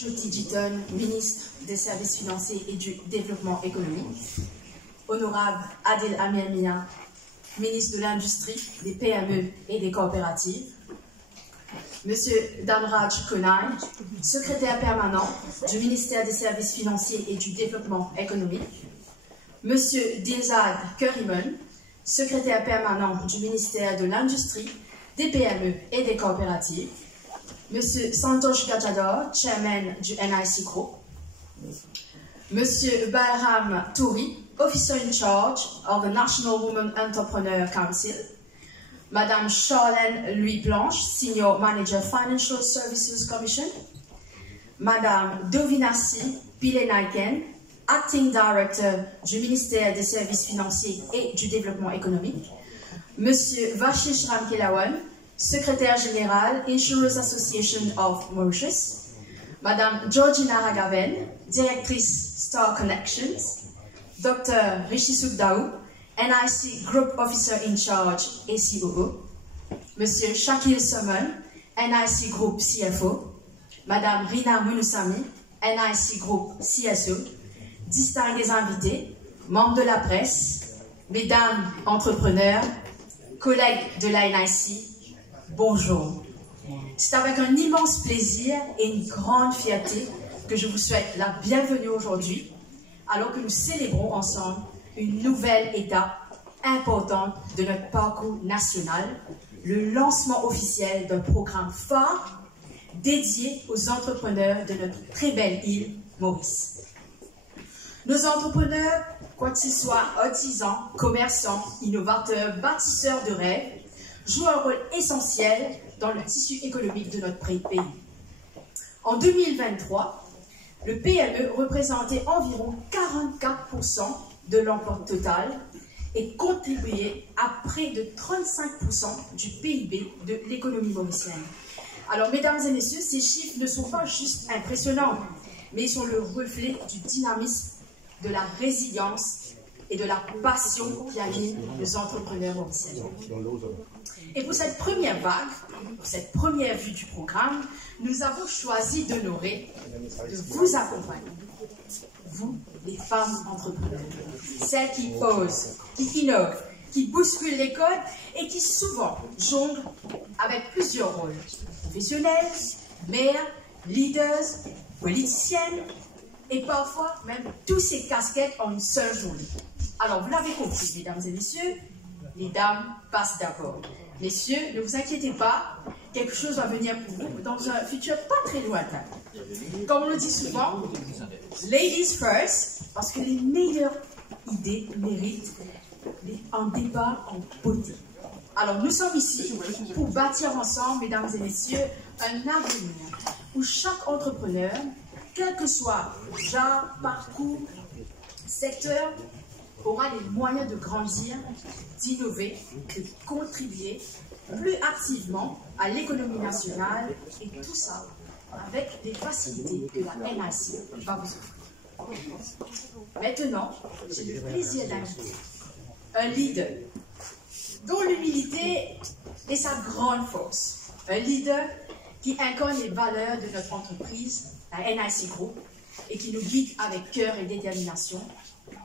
Jyoti, ministre des Services financiers et du Développement économique. Honorable Adil Amiamia, ministre de l'Industrie, des PME et des coopératives. Monsieur Dhanraj Konai, secrétaire permanent du ministère des Services financiers et du Développement économique. Monsieur Dilzad Keriman, secrétaire permanent du ministère de l'Industrie, des PME et des coopératives. Monsieur Santosh Gajadhar, chairman du NIC Group. Monsieur Bahram Touri, officer in charge of the National Women Entrepreneur Council. Madame Charlène Louis-Blanche, Senior Manager Financial Services Commission. Madame Dovinasi Pilenaiken, Acting Director du ministère des Services financiers et du Développement économique. Monsieur Vashish Ramkelawan, secrétaire général, Insurance Association of Mauritius. Madame Georgina Ragaven, directrice Star Connections. Dr. Rishi Sukdaou, NIC Group Officer in Charge et COO. Monsieur Shakil Somon, NIC Group CFO. Madame Rina Munusami, NIC Group CSO. Distingués invités, membres de la presse, mesdames entrepreneurs, collègues de la NIC, bonjour. C'est avec un immense plaisir et une grande fierté que je vous souhaite la bienvenue aujourd'hui, alors que nous célébrons ensemble une nouvelle étape importante de notre parcours national, le lancement officiel d'un programme phare dédié aux entrepreneurs de notre très belle île Maurice. Nos entrepreneurs, quoi qu'ils soient artisans, commerçants, innovateurs, bâtisseurs de rêves, jouent un rôle essentiel dans le tissu économique de notre pays. En 2023, le PME représentait environ 44% de l'emploi total et contribuait à près de 35% du PIB de l'économie mauricienne. Alors, mesdames et messieurs, ces chiffres ne sont pas juste impressionnants, mais ils sont le reflet du dynamisme, de la résilience et de la passion qui anime les entrepreneurs mauriciens. Et pour cette première vague, pour cette première vue du programme, nous avons choisi d'honorer, de vous accompagner, vous, les femmes entrepreneurs, celles qui osent, qui innovent, qui bousculent les codes et qui souvent jonglent avec plusieurs rôles, professionnels, mères, leaders, politiciennes, et parfois même tous ces casquettes en une seule journée. Alors, vous l'avez compris, mesdames et messieurs, les dames passent d'abord. Messieurs, ne vous inquiétez pas, quelque chose va venir pour vous dans un futur pas très lointain. Comme on le dit souvent, ladies first, parce que les meilleures idées méritent un débat en beauté. Alors, nous sommes ici pour bâtir ensemble, mesdames et messieurs, un avenir où chaque entrepreneur, quel que soit genre, parcours, secteur, aura les moyens de grandir, d'innover, de contribuer plus activement à l'économie nationale et tout ça avec des facilités que la NIC va vous offrir. Maintenant, j'ai le plaisir d'inviter un leader dont l'humilité est sa grande force. Un leader qui incarne les valeurs de notre entreprise, la NIC Group, et qui nous guide avec cœur et détermination.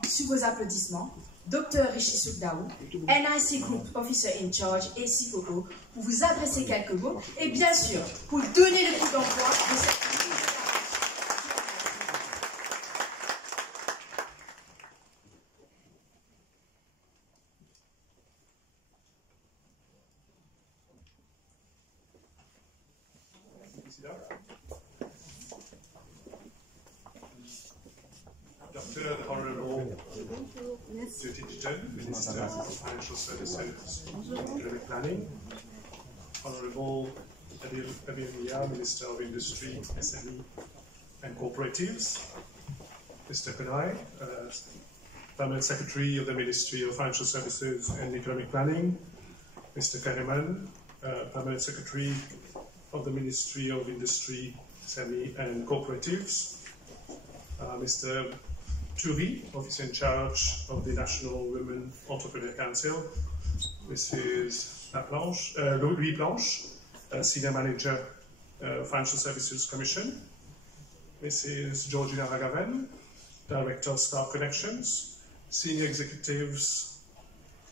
Sous vos applaudissements, Dr. Rishi Sukdaou, NIC Group Officer in Charge et COO, pour vous adresser quelques mots et bien sûr, pour donner le coup d'envoi de cette nouvelle. Dr. Honorable Jyoti, Minister of Financial Services and Economic Planning. Honorable Adil Amiamia, Minister of Industry, SME and Cooperatives. Mr. Konai, Permanent Secretary of the Ministry of Financial Services and Economic Planning. Mr. Kariman, Permanent Secretary of the Ministry of Industry, SME and Cooperatives. Mr. Touri, Officer in Charge of the National Women Entrepreneur Council. Mrs. Louis Blanche, Senior Manager, Financial Services Commission. Mrs. Georgina Ragaven, Director of Staff Connections, senior executives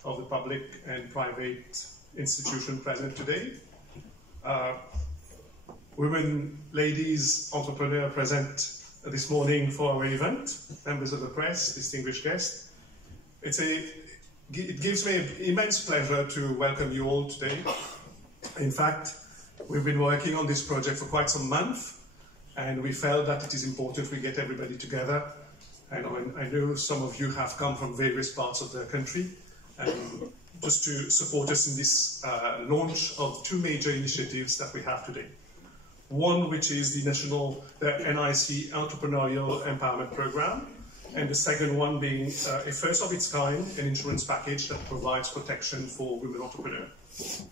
of the public and private institution present today, women, ladies, entrepreneurs present this morning for our event, members of the press, distinguished guests. It gives me immense pleasure to welcome you all today. In fact, we've been working on this project for quite some months, and we felt that it is important we get everybody together. And I know some of you have come from various parts of the country, and just to support us in this launch of two major initiatives that we have today. One, which is the NIC Entrepreneurial Empowerment Program, and the second one being a first of its kind, an insurance package that provides protection for women entrepreneurs.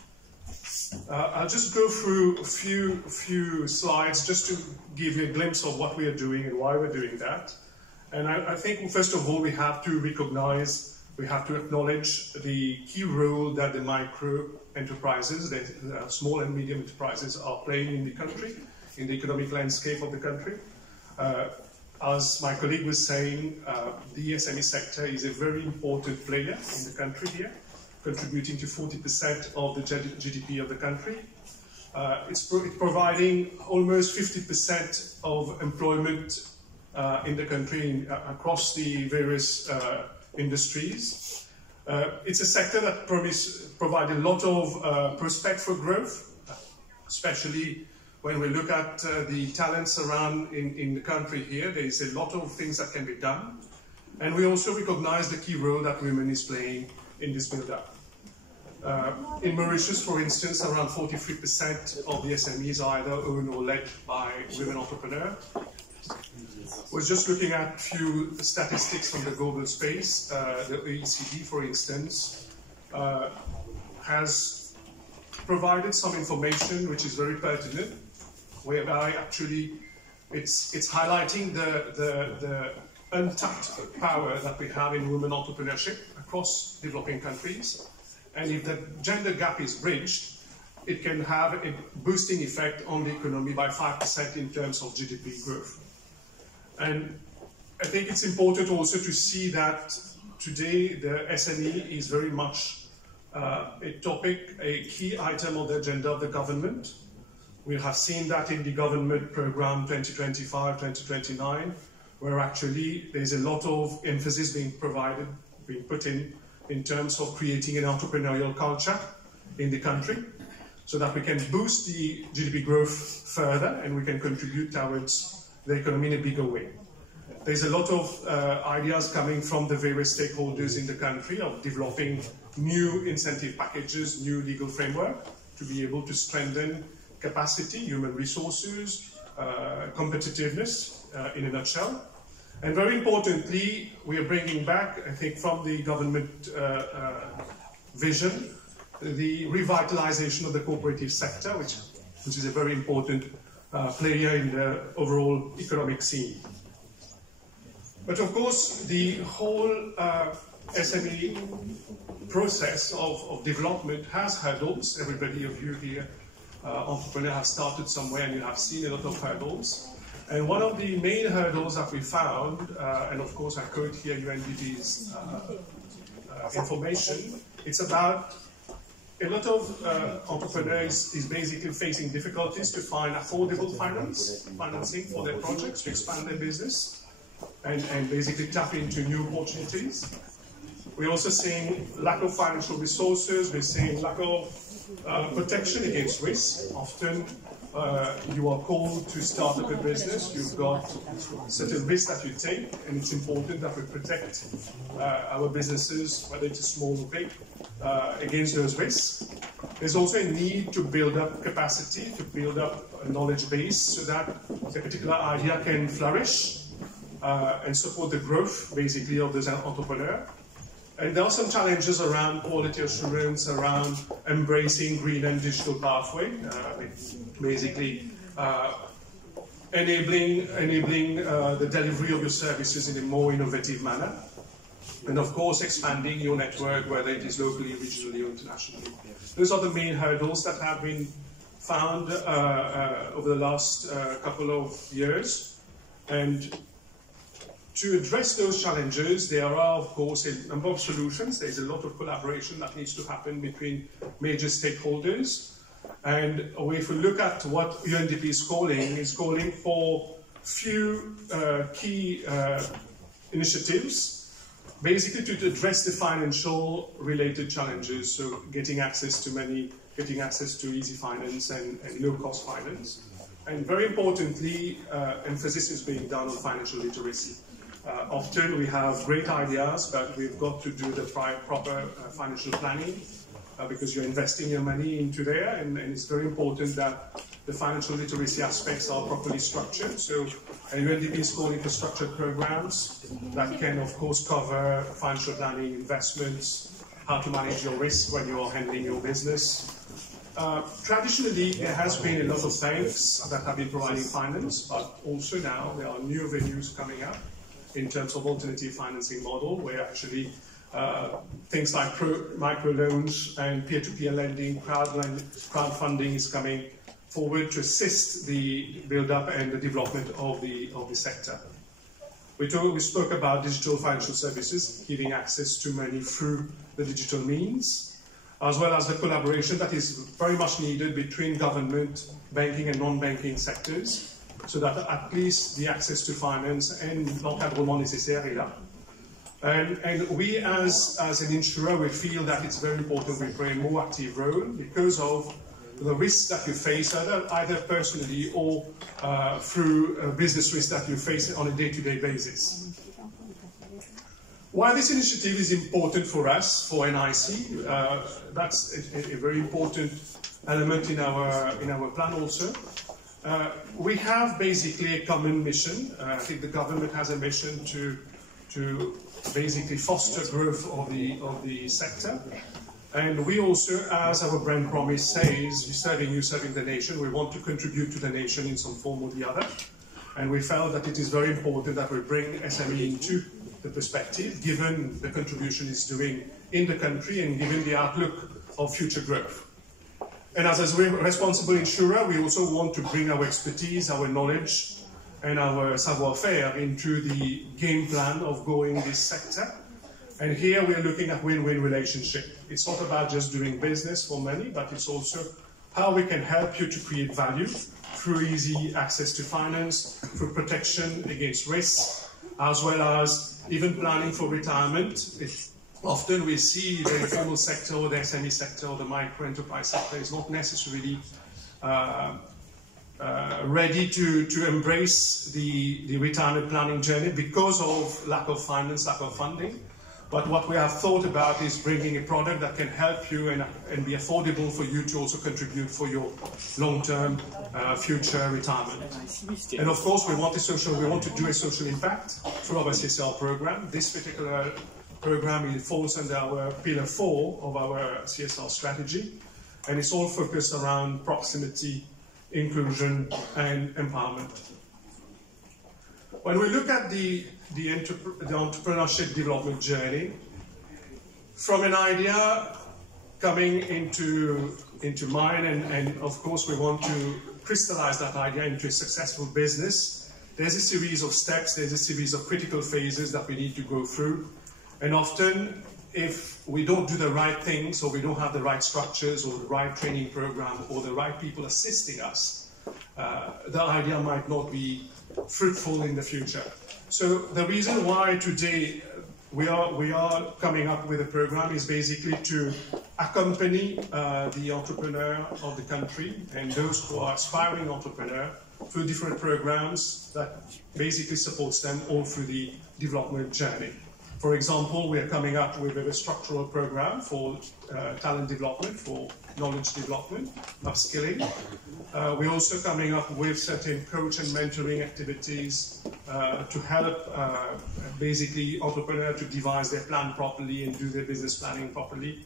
I'll just go through a few slides just to give you a glimpse of what we are doing and why we're doing that. And I think, first of all, we have to acknowledge the key role that the micro enterprises, the small and medium enterprises, are playing in the country, in the economic landscape of the country. As my colleague was saying, the SME sector is a very important player in the country here, contributing to 40% of the GDP of the country. It's providing almost 50% of employment in the country across the various industries. It's a sector that provides a lot of prospect for growth, especially when we look at the talents around in the country here. There is a lot of things that can be done. And we also recognize the key role that women is playing in this build-up. In Mauritius, for instance, around 43% of the SMEs are either owned or led by women entrepreneurs. We're just looking at a few statistics from the global space. The OECD, for instance, has provided some information which is very pertinent, whereby actually it's highlighting the untapped power that we have in women entrepreneurship across developing countries. And if the gender gap is bridged, it can have a boosting effect on the economy by 5% in terms of GDP growth. And I think it's important also to see that today the SME is very much a topic, a key item of the agenda of the government. We have seen that in the government program 2025-2029, where actually there's a lot of emphasis being put in terms of creating an entrepreneurial culture in the country, so that we can boost the GDP growth further and we can contribute towards the economy in a bigger way. There's a lot of ideas coming from the various stakeholders in the country of developing new incentive packages, new legal framework to be able to strengthen capacity, human resources, competitiveness in a nutshell. And very importantly, we are bringing back, I think, from the government vision, the revitalization of the cooperative sector, which is a very important player in the overall economic scene. But of course, the whole SME process of development has hurdles. Everybody of you here, entrepreneurs, have started somewhere and you have seen a lot of hurdles. And one of the main hurdles that we found, and of course I quote here UNDP's information, it's about a lot of entrepreneurs is basically facing difficulties to find affordable financing for their projects to expand their business and basically tap into new opportunities. We're also seeing lack of financial resources, we're seeing lack of protection against risk. Often you are called to start up a business, you've got certain risks that you take, and it's important that we protect our businesses, whether it's small or big, against those risks. There's also a need to build up capacity, to build up a knowledge base so that a particular idea can flourish and support the growth, basically, of those entrepreneurs. And there are some challenges around quality assurance, around embracing green and digital pathway, basically enabling the delivery of your services in a more innovative manner. And of course, expanding your network, whether it is locally, regionally, or internationally. Those are the main hurdles that have been found over the last couple of years. And to address those challenges, there are, of course, a number of solutions. There's a lot of collaboration that needs to happen between major stakeholders. And if we look at what UNDP is calling for few key initiatives, basically to address the financial related challenges, so getting access to money, getting access to easy finance and low-cost finance. And very importantly, emphasis is being done on financial literacy. Often we have great ideas, but we've got to do the proper financial planning because you're investing your money into there, and it's very important that the financial literacy aspects are properly structured. So UNDP is calling for structured programs that can, of course, cover financial planning, investments, how to manage your risk when you are handling your business. Traditionally, there has been a lot of banks that have been providing finance, but also now there are new venues coming up in terms of alternative financing model, where actually things like microloans and peer-to-peer lending, crowdfunding is coming forward to assist the build-up and the development of the sector. We spoke about digital financial services, giving access to money through the digital means, as well as the collaboration that is very much needed between government, banking and non-banking sectors, so that at least the access to finance and l'encadrement nécessaire est là. And we as an insurer, we feel that it's very important we play a more active role because of the risks that you face, either personally or through business risks that you face on a day-to-day basis. Why this initiative is important for us, for NIC, that's a very important element in our plan also. We have basically a common mission. I think the government has a mission to basically foster growth of the sector. And we also, as our brand promise says, serving the nation, we want to contribute to the nation in some form or the other. And we felt that it is very important that we bring SME into the perspective, given the contribution it's doing in the country and given the outlook of future growth. And as a responsible insurer, we also want to bring our expertise, our knowledge, and our savoir-faire into the game plan of growing this sector. And here we're looking at win-win relationship. It's not about just doing business for money, but it's also how we can help you to create value through easy access to finance, through protection against risks, as well as even planning for retirement. Often we see the informal sector or the SME sector or the micro-enterprise sector is not necessarily ready to embrace the retirement planning journey because of lack of finance, lack of funding. But what we have thought about is bringing a product that can help you and be affordable for you to also contribute for your long-term future retirement. And of course, we want to do a social impact through our CSR program. This particular program falls under our pillar 4 of our CSR strategy, and it's all focused around proximity, inclusion, and empowerment. When we look at the entrepreneurship development journey, from an idea coming into mind, and of course we want to crystallize that idea into a successful business, there's a series of steps, there's a series of critical phases that we need to go through. And often, if we don't do the right things, or we don't have the right structures, or the right training program, or the right people assisting us, the idea might not be fruitful in the future. So the reason why today we are coming up with a program is basically to accompany the entrepreneur of the country and those who are aspiring entrepreneurs through different programs that basically supports them all through the development journey. For example, we are coming up with a structural program for talent development, for knowledge development, upskilling. We're also coming up with certain coach and mentoring activities to help basically entrepreneurs to devise their plan properly and do their business planning properly.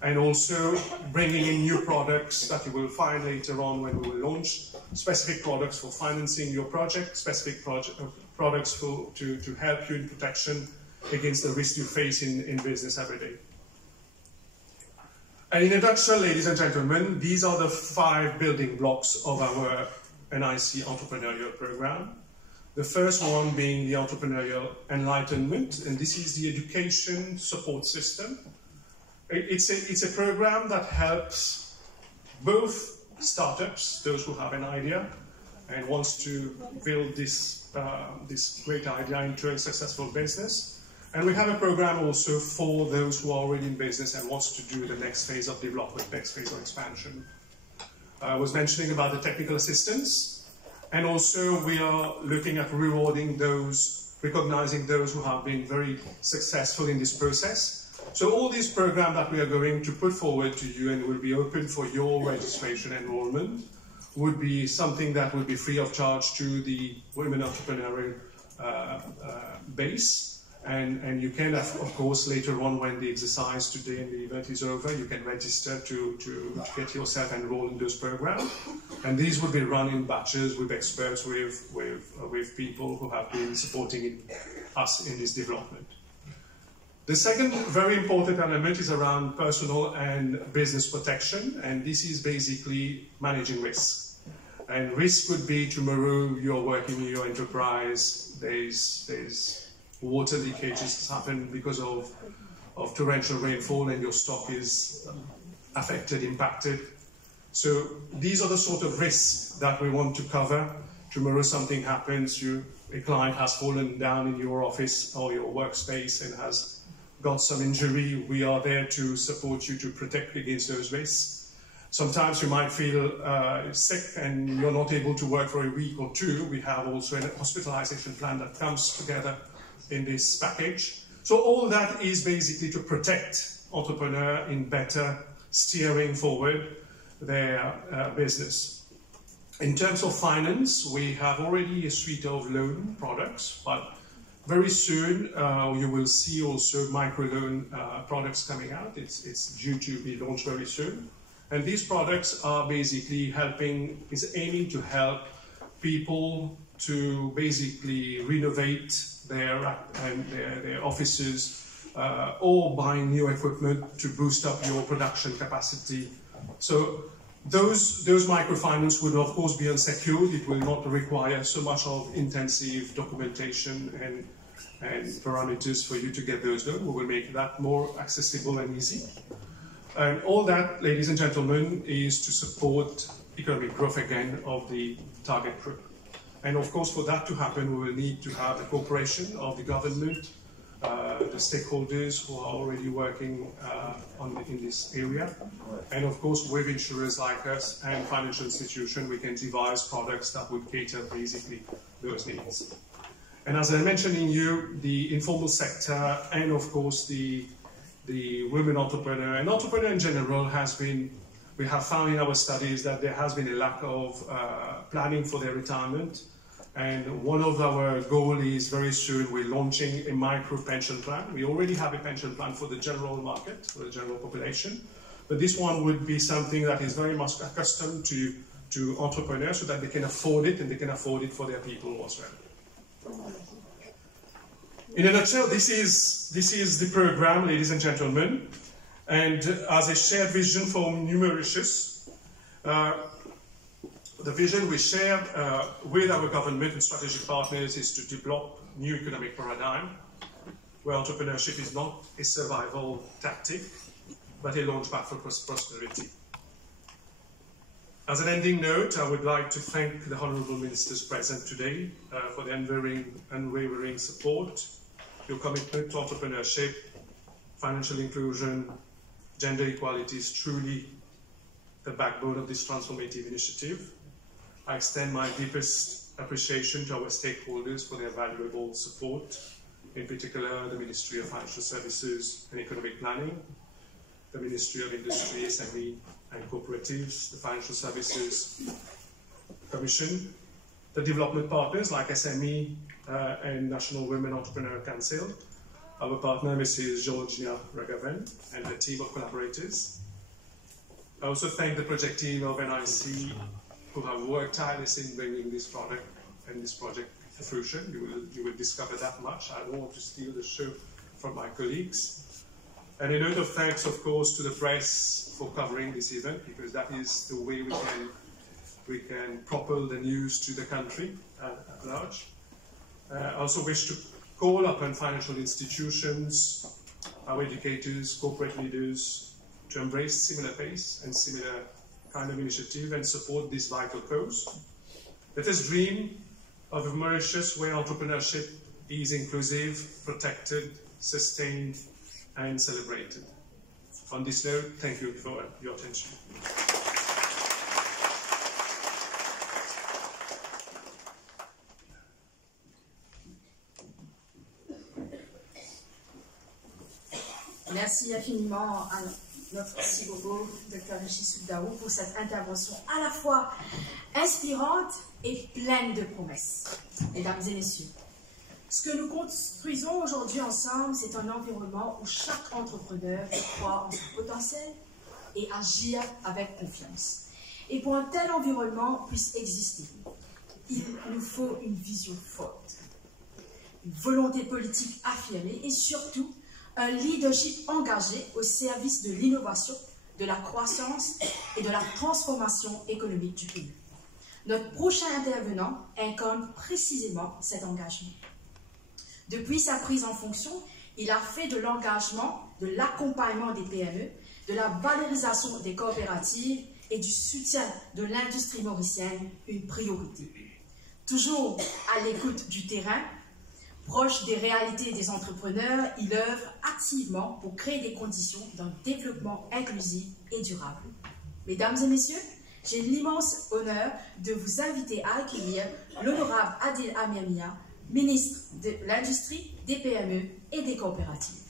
And also bringing in new products that you will find later on when we will launch, specific products for financing your project, specific products to help you in protection against the risk you face in business every day. And in a nutshell, ladies and gentlemen, these are the 5 building blocks of our NIC entrepreneurial program. The first one being the entrepreneurial enlightenment, and this is the education support system. It's a program that helps both startups, those who have an idea and wants to build this great idea into a successful business. And we have a program also for those who are already in business and wants to do the next phase of development, next phase of expansion. I was mentioning about the technical assistance, and also we are looking at rewarding those, recognizing those who have been very successful in this process. So all these programs that we are going to put forward to you and will be open for your registration enrollment would be something that would be free of charge to the women entrepreneurial base. And you can, of course, later on when the exercise today and the event is over, you can register to get yourself enrolled in those programs. And these will be run in batches with experts, with people who have been supporting us in this development. The second very important element is around personal and business protection, and this is basically managing risk. And risk could be tomorrow you're working in your enterprise, there's water leakages happen because of torrential rainfall and your stock is affected, impacted. So these are the sort of risks that we want to cover. Tomorrow something happens, a client has fallen down in your office or your workspace and has got some injury, we are there to support you to protect against those risks. Sometimes you might feel sick and you're not able to work for a week or two. We have also a hospitalization plan that comes together in this package. So all that is basically to protect entrepreneurs in better steering forward their business. In terms of finance, we have already a suite of loan products, but very soon, you will see also microloan products coming out. It's due to be launched very soon. And these products are basically aiming to help people to basically renovate their offices or buying new equipment to boost up your production capacity. So those microfinance would of course be unsecured. It will not require so much of intensive documentation and parameters for you to get those done. We will make that more accessible and easy. And all that, ladies and gentlemen, is to support economic growth again of the target group. And of course, for that to happen, we will need to have the cooperation of the government, the stakeholders who are already working in this area. And of course, with insurers like us and financial institutions, we can devise products that would cater basically those needs. And as I mentioned in you, the informal sector and of course the women entrepreneur and entrepreneur in general we have found in our studies that there has been a lack of planning for their retirement. And one of our goals is very soon we're launching a micro pension plan. We already have a pension plan for the general market, for the general population. But this one would be something that is very much accustomed to entrepreneurs so that they can afford it and they can afford it for their people as well. In a nutshell, this is the program, ladies and gentlemen, and as a shared vision for New Mauritius, the vision we share with our government and strategic partners is to develop new economic paradigm where entrepreneurship is not a survival tactic, but a launchpad for prosperity. As an ending note, I would like to thank the honourable ministers present today for their unwavering support. Your commitment to entrepreneurship, financial inclusion, gender equality is truly the backbone of this transformative initiative. I extend my deepest appreciation to our stakeholders for their valuable support, in particular the Ministry of Financial Services and Economic Planning, the Ministry of Industry, SME and Cooperatives, the Financial Services Commission, the development partners like SME and National Women Entrepreneur Council, our partner Mrs. Georgia Ragavan and the team of collaborators. I also thank the project team of NIC who have worked tirelessly in bringing this product and this project to fruition. You will discover that much. I don't want to steal the show from my colleagues. And a note of thanks, of course, to the press for covering this event, because that is the way we can propel the news to the country at large. I also wish to call upon financial institutions, our educators, corporate leaders to embrace similar pace and similar kind of initiative and support this vital cause. Let us dream of a Mauritius where entrepreneurship is inclusive, protected, sustained, and celebrated. On this note, thank you for your attention. Merci infiniment à notre Sigogo, Dr. Soukdaou, pour cette intervention à la fois inspirante et pleine de promesses. Mesdames et messieurs, ce que nous construisons aujourd'hui ensemble, c'est un environnement où chaque entrepreneur croit en son potentiel et agir avec confiance. Et pour un tel environnement puisse exister, il nous faut une vision forte, une volonté politique affirmée et surtout un leadership engagé au service de l'innovation, de la croissance et de la transformation économique du pays. Notre prochain intervenant incarne précisément cet engagement. Depuis sa prise en fonction, il a fait de l'engagement, de l'accompagnement des PME, de la valorisation des coopératives et du soutien de l'industrie mauricienne une priorité. Toujours à l'écoute du terrain, proche des réalités des entrepreneurs, il œuvre activement pour créer des conditions d'un développement inclusif et durable. Mesdames et messieurs, j'ai l'immense honneur de vous inviter à accueillir l'honorable Adil Amiamia, ministre de l'Industrie, des PME et des coopératives.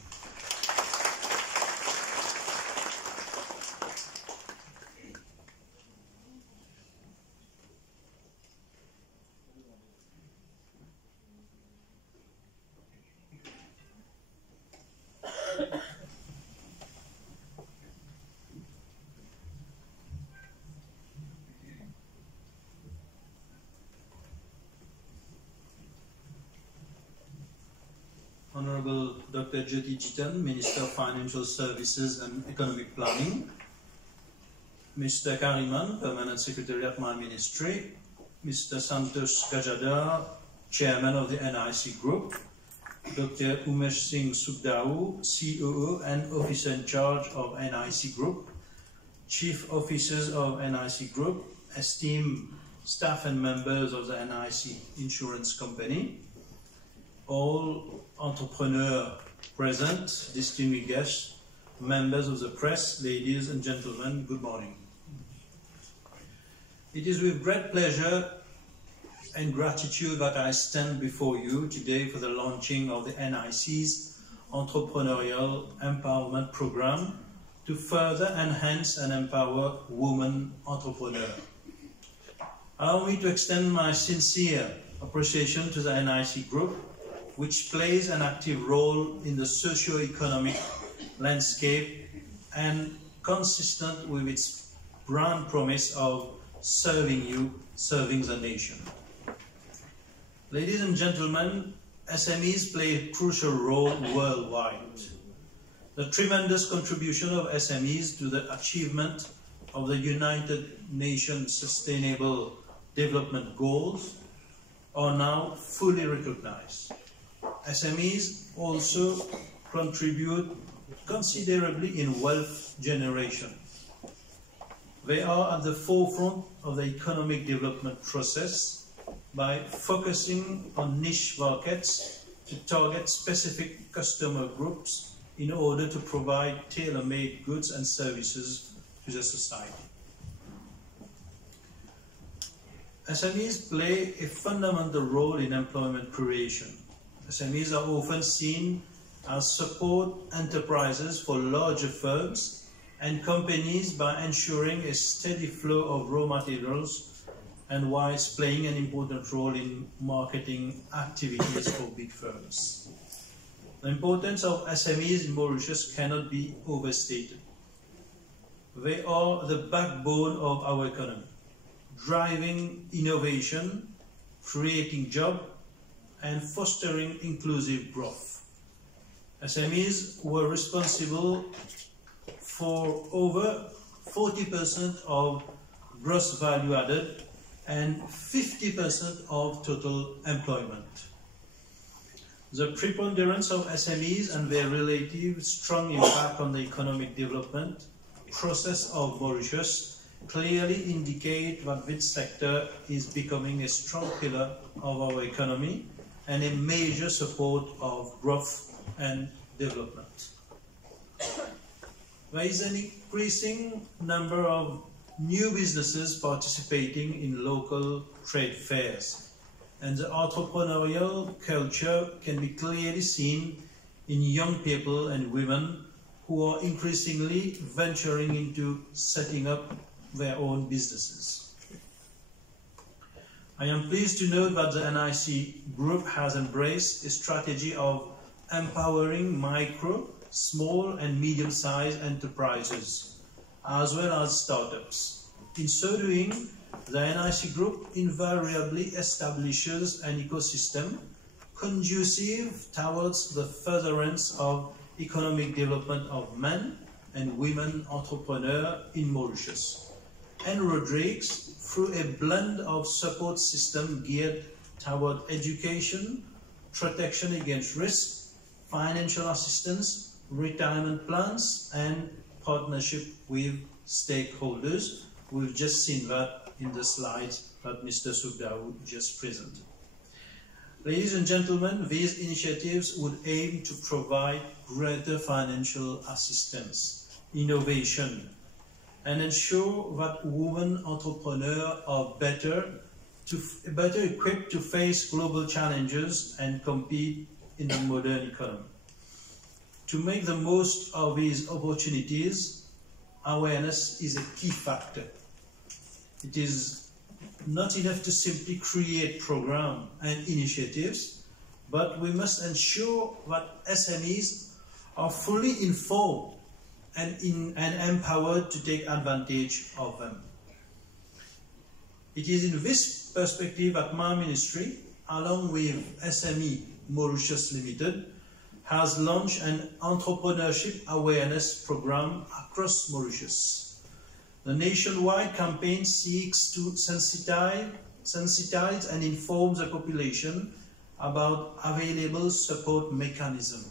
Honorable Dr. Jyoti Jitan, Minister of Financial Services and Economic Planning, Mr. Kariman, Permanent Secretary at my Ministry, Mr. Santosh Gajadhar, Chairman of the NIC Group, Dr. Umesh Singh Soukdaou, COO and Officer in Charge of NIC Group, Chief Officers of NIC Group, esteemed staff and members of the NIC Insurance Company, all entrepreneurs present, distinguished guests, members of the press, ladies and gentlemen, good morning. It is with great pleasure and gratitude that I stand before you today for the launching of the NIC's Entrepreneurial Empowerment Program to further enhance and empower women entrepreneurs. Allow me to extend my sincere appreciation to the NIC Group, which plays an active role in the socio-economic landscape and consistent with its brand promise of serving you, serving the nation. Ladies and gentlemen, SMEs play a crucial role worldwide. The tremendous contribution of SMEs to the achievement of the United Nations Sustainable Development Goals are now fully recognized. SMEs also contribute considerably in wealth generation. They are at the forefront of the economic development process by focusing on niche markets to target specific customer groups in order to provide tailor-made goods and services to the society. SMEs play a fundamental role in employment creation. SMEs are often seen as support enterprises for larger firms and companies by ensuring a steady flow of raw materials and whilst playing an important role in marketing activities for big firms. The importance of SMEs in Mauritius cannot be overstated. They are the backbone of our economy, driving innovation, creating jobs, and fostering inclusive growth. SMEs were responsible for over 40% of gross value added and 50% of total employment. The preponderance of SMEs and their relative strong impact on the economic development process of Mauritius clearly indicate that this sector is becoming a strong pillar of our economy and a major support of growth and development. There is an increasing number of new businesses participating in local trade fairs, and the entrepreneurial culture can be clearly seen in young people and women who are increasingly venturing into setting up their own businesses. I am pleased to note that the NIC group has embraced a strategy of empowering micro, small and medium-sized enterprises, as well as startups. In so doing, the NIC group invariably establishes an ecosystem conducive towards the furtherance of economic development of men and women entrepreneurs in Mauritius, and Rodrigues through a blend of support systems geared toward education, protection against risk, financial assistance, retirement plans, and partnership with stakeholders. We've just seen that in the slides that Mr. Sugdaou just presented. Ladies and gentlemen, these initiatives would aim to provide greater financial assistance, innovation, and ensure that women entrepreneurs are better equipped to face global challenges and compete in the modern economy. To make the most of these opportunities, awareness is a key factor. It is not enough to simply create programs and initiatives, but we must ensure that SMEs are fully informed and empowered to take advantage of them. It is in this perspective that my ministry, along with SME Mauritius Limited, has launched an entrepreneurship awareness program across Mauritius. The nationwide campaign seeks to sensitize and inform the population about available support mechanisms,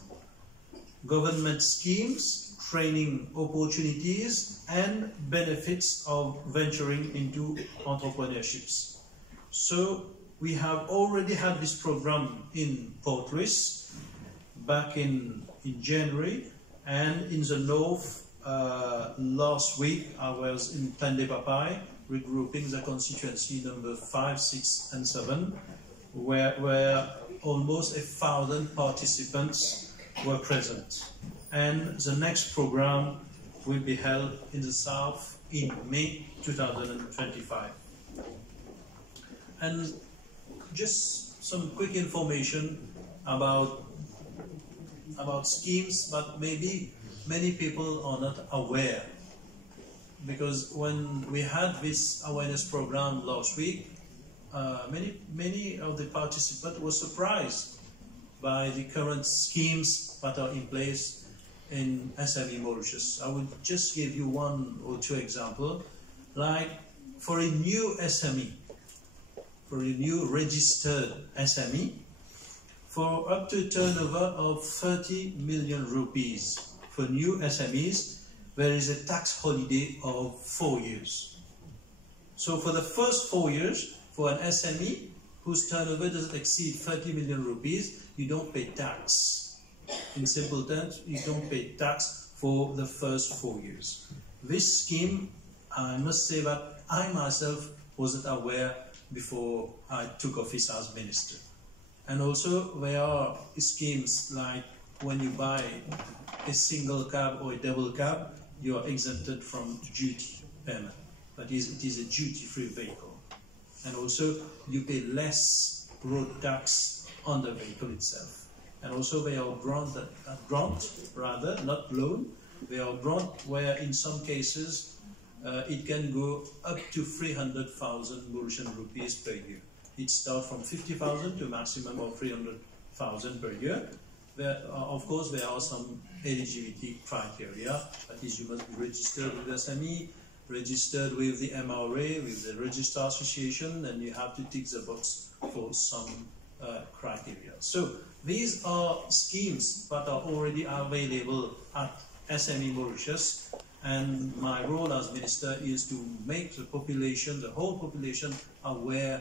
government schemes, training opportunities, and benefits of venturing into entrepreneurships. So we have already had this program in Port Louis back in January, and in the north last week I was in Tande Papai, regrouping the constituency number 5, 6 and 7, where almost 1,000 participants were present. And the next program will be held in the south in May 2025. And just some quick information about schemes, but maybe many people are not aware, because when we had this awareness program last week, many of the participants were surprised by the current schemes that are in place in SME Mauritius. I would just give you one or two examples. Like for a new SME, for a new registered SME, for up to a turnover of 30 million rupees for new SMEs, there is a tax holiday of 4 years. So for the first 4 years, for an SME whose turnover doesn't exceed 30 million rupees, you don't pay tax. In simple terms, you don't pay tax for the first 4 years. This scheme, I must say that I myself wasn't aware before I took office as minister. And also there are schemes like when you buy a single cab or a double cab, you are exempted from duty payment. That is, it is a duty-free vehicle. And also you pay less road tax on the vehicle itself. And also they are grant, not loan. They are grant where in some cases it can go up to 300,000 Mauritian rupees per year. It starts from 50,000 to a maximum of 300,000 per year. Of course, there are some eligibility criteria. That is, you must be registered with SME, registered with the MRA, with the Register Association, and you have to tick the box for some criteria. So these are schemes that are already available at SME Mauritius, and my role as minister is to make the population, the whole population, aware,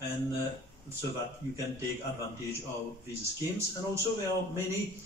and so that you can take advantage of these schemes. And also there are many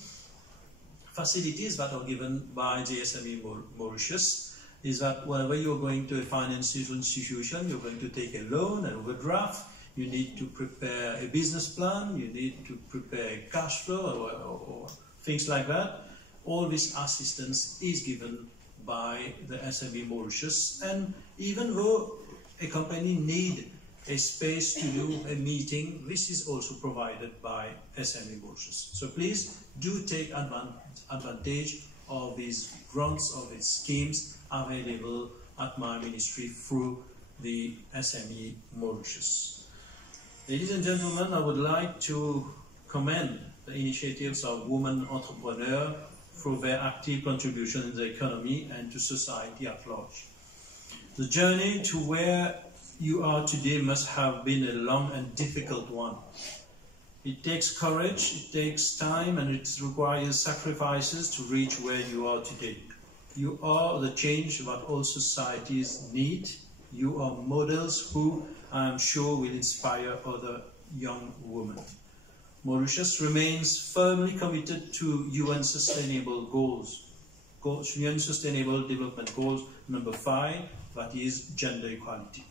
facilities that are given by the SME Mauritius, is that whenever you're going to a financial institution, you're going to take a loan, an overdraft, you need to prepare a business plan, you need to prepare a cash flow or things like that. All this assistance is given by the SME Mauritius, and even though a company needs a space to do a meeting, this is also provided by SME Mauritius. So please do take advantage of these grants, of these schemes available at my ministry through the SME Mauritius. Ladies and gentlemen, I would like to commend the initiatives of women entrepreneurs through their active contribution in the economy and to society at large. The journey to where you are today must have been a long and difficult one. It takes courage, it takes time, and it requires sacrifices to reach where you are today. You are the change that all societies need. You are models who, I am sure, will inspire other young women. Mauritius remains firmly committed to UN Sustainable Goals, UN Sustainable Development Goals number 5, that is gender equality.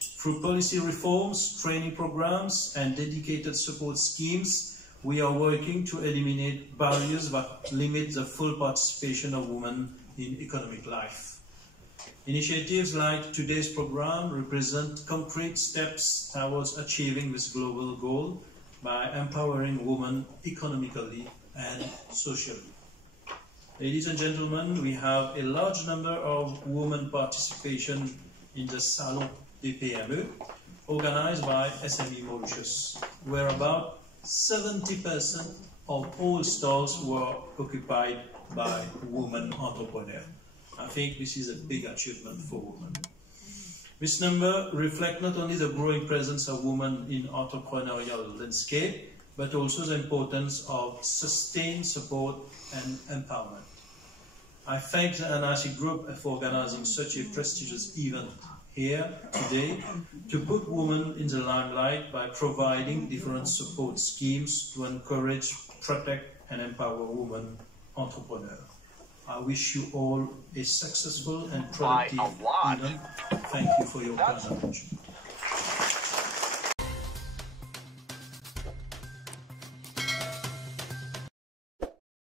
Through policy reforms, training programs, and dedicated support schemes, we are working to eliminate barriers that limit the full participation of women in economic life. Initiatives like today's program represent concrete steps towards achieving this global goal by empowering women economically and socially. Ladies and gentlemen, we have a large number of women participation in the Salon des PME, organized by SME Mauritius, where about 70% of all stalls were occupied by women entrepreneurs. I think this is a big achievement for women. This number reflects not only the growing presence of women in entrepreneurial landscape, but also the importance of sustained support and empowerment. I thank the NIC Group for organizing such a prestigious event here today to put women in the limelight by providing different support schemes to encourage, protect, and empower women entrepreneurs. I wish you all a successful and productive event. Thank you for your kind attention.